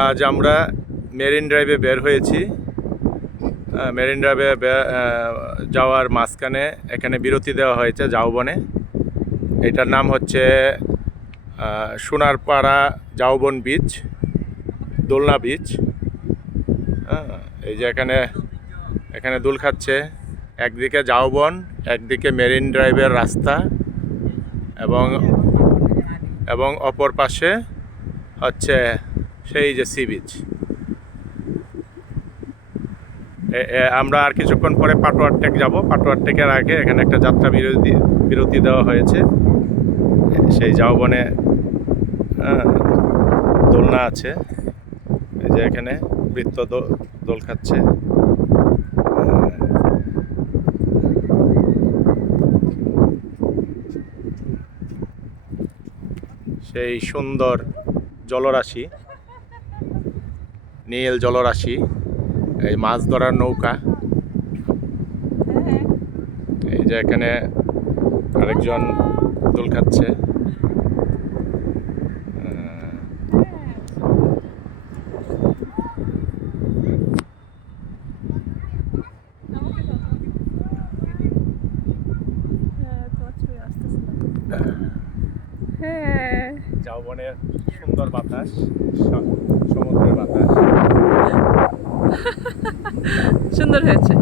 আজ আমরা মেরিন ড্রাইভে বের হয়েছি। মেরিন ড্রাইভে যাওয়ার মাঝখানে এখানে বিরতি দেওয়া হয়েছে ঝাউবনে। এটার নাম হচ্ছে সোনারপাড়া ঝাউবন বিচ, দোলনা বিচ। এই যে এখানে দোল খাচ্ছে। একদিকে ঝাউবন, একদিকে মেরিন ড্রাইভের রাস্তা, এবং অপর পাশে হচ্ছে সেই যে সি বিচ। আমরা আর কিছুক্ষণ পরে পাটোয়ার টেক যাব। পাটোয়ার টেকের আগে এখানে একটা যাত্রা বিরতি দেওয়া হয়েছে। সেই ঝাউবনে দোলনা আছে। এই যে এখানে বৃত্ত দোল খাচ্ছে। সেই সুন্দর জলরাশি, নীল জলরাশি, এই মাছ ধরার নৌকা। এই যে এখানে আরেকজন দোল খাচ্ছে। ঝাউবনের সুন্দর বাতাস, সমুদ্রের বাতাস সুন্দর হয়েছে।